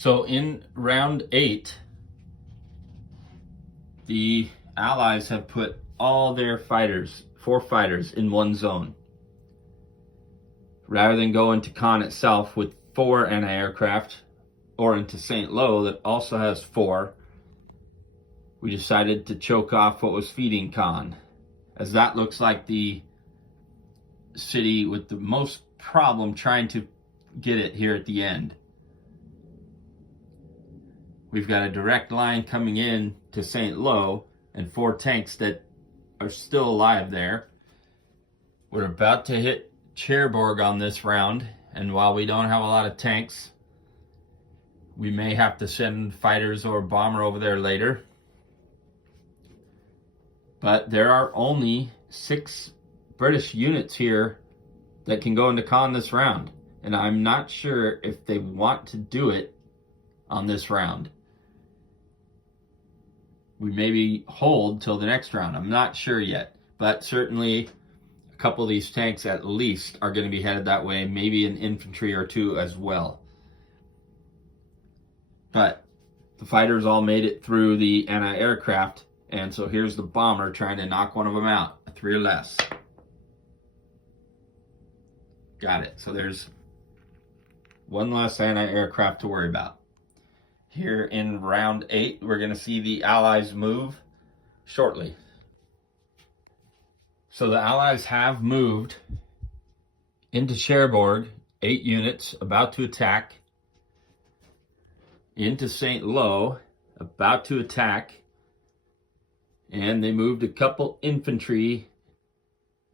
So in round 8, the Allies have put all their fighters, 4 fighters, in one zone. Rather than go into Caen itself with 4 anti-aircraft, or into St. Lo that also has 4, we decided to choke off what was feeding Caen, as that looks like the city with the most problem trying to get it here at the end. We've got a direct line coming in to St. Lo and 4 tanks that are still alive there. We're about to hit Cherbourg on this round, and while we don't have a lot of tanks, we may have to send fighters or a bomber over there later. But there are only 6 British units here that can go into Caen this round, and I'm not sure if they want to do it on this round. We maybe hold till the next round. I'm not sure yet, but certainly a couple of these tanks at least are going to be headed that way, maybe an infantry or 2 as well. But the fighters all made it through the anti-aircraft, and so here's the bomber trying to knock one of them out, a 3 or less. Got it. So there's one less anti-aircraft to worry about. Here in round 8, we're going to see the Allies move shortly. So the Allies have moved into Cherbourg, 8 units about to attack, into St. Lo, about to attack, and they moved a couple infantry,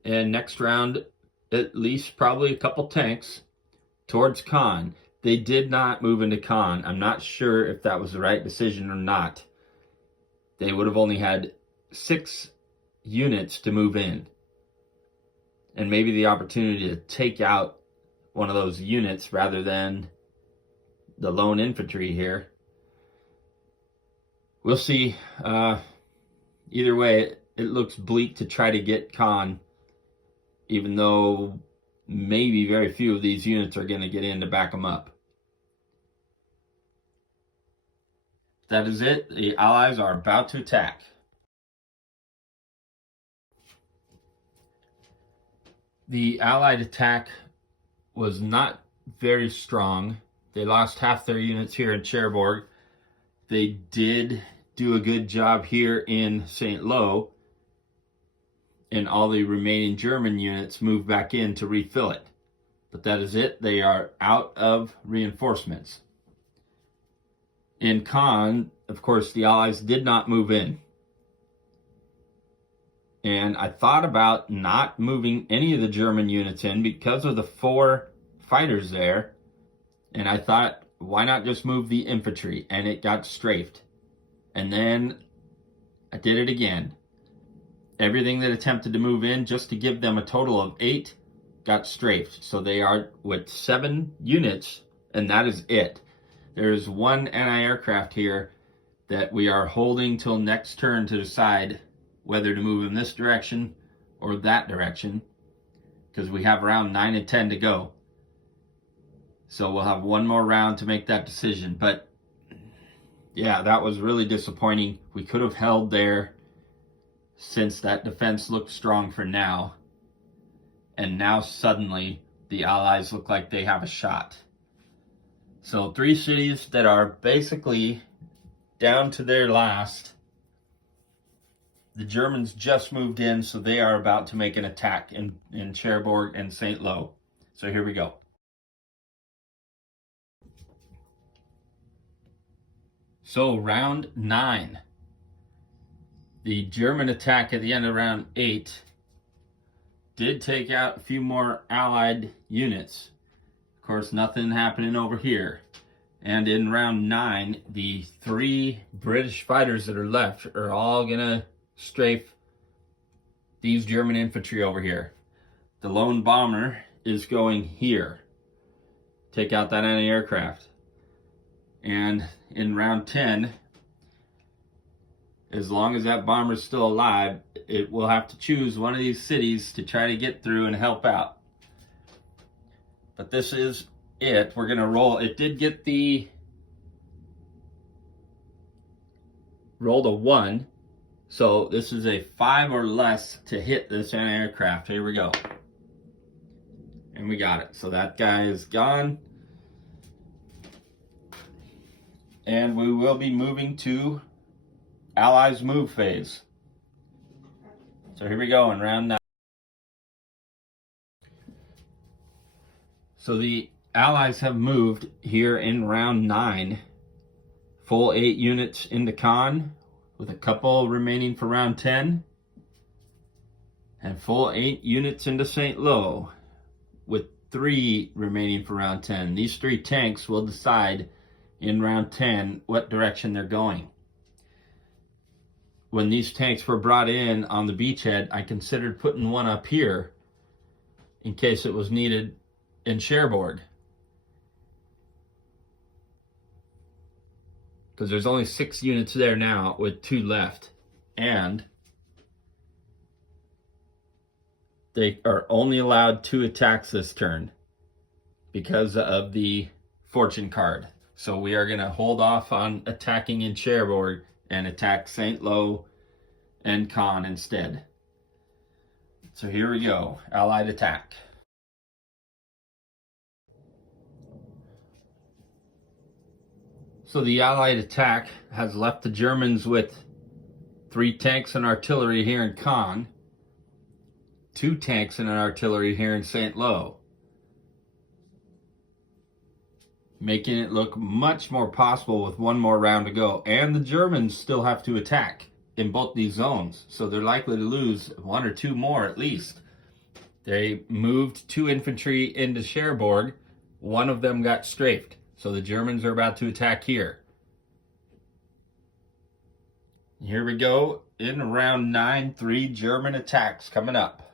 and next round at least probably a couple tanks towards Caen. They did not move into Caen. I'm not sure if that was the right decision or not. They would have only had 6 units to move in, and maybe the opportunity to take out one of those units rather than the lone infantry here. We'll see. Either way, it looks bleak to try to get Caen, even though maybe very few of these units are going to get in to back them up. That is it. The Allies are about to attack. The Allied attack was not very strong. They lost half their units here in Cherbourg. They did do a good job here in St. Lo, and all the remaining German units moved back in to refill it. But that is it. They are out of reinforcements. In Caen, of course, the Allies did not move in. And I thought about not moving any of the German units in because of the 4 fighters there. And I thought, why not just move the infantry? And it got strafed. And then I did it again. Everything that attempted to move in, just to give them a total of 8, got strafed. So they are with 7 units, and that is it. There is 1 anti-aircraft here that we are holding till next turn to decide whether to move in this direction or that direction, because we have around 9 and 10 to go. So we'll have 1 more round to make that decision. But yeah, that was really disappointing. We could have held there since that defense looked strong for now. And now suddenly the Allies look like they have a shot. So 3 cities that are basically down to their last. The Germans just moved in, so they are about to make an attack in Cherbourg and St. Lo. So here we go. So round 9. The German attack at the end of round 8 did take out a few more Allied units. Of course, nothing happening over here. And in round 9, the 3 British fighters that are left are all gonna strafe these German infantry over here. The lone bomber is going here. Take out that anti-aircraft. And in round 10, as long as that bomber is still alive, it will have to choose one of these cities to try to get through and help out. But this is it. We're going to roll. It did get the rolled a 1. So this is a 5 or less to hit this anti-aircraft. Here we go. And we got it. So that guy is gone. And we will be moving to Allies move phase. So here we go in round 9. So the Allies have moved here in round 9. Full 8 units into Con, with a couple remaining for round 10. And full 8 units into St. Lo, with 3 remaining for round 10. These 3 tanks will decide in round 10 what direction they're going. When these tanks were brought in on the beachhead, I considered putting one up here in case it was needed in Cherbourg, because there's only 6 units there now with 2 left, and they are only allowed 2 attacks this turn because of the fortune card. So we are going to hold off on attacking in Cherbourg and attack St. Lo and Con instead. So here we go, Allied attack. So the Allied attack has left the Germans with 3 tanks and artillery here in Con, 2 tanks and an artillery here in St. Lo, making it look much more possible with 1 more round to go. And the Germans still have to attack in both these zones, so they're likely to lose 1 or 2 more at least. They moved 2 infantry into Cherbourg. 1 of them got strafed, so the Germans are about to attack here. Here we go in round 9, 3 German attacks coming up.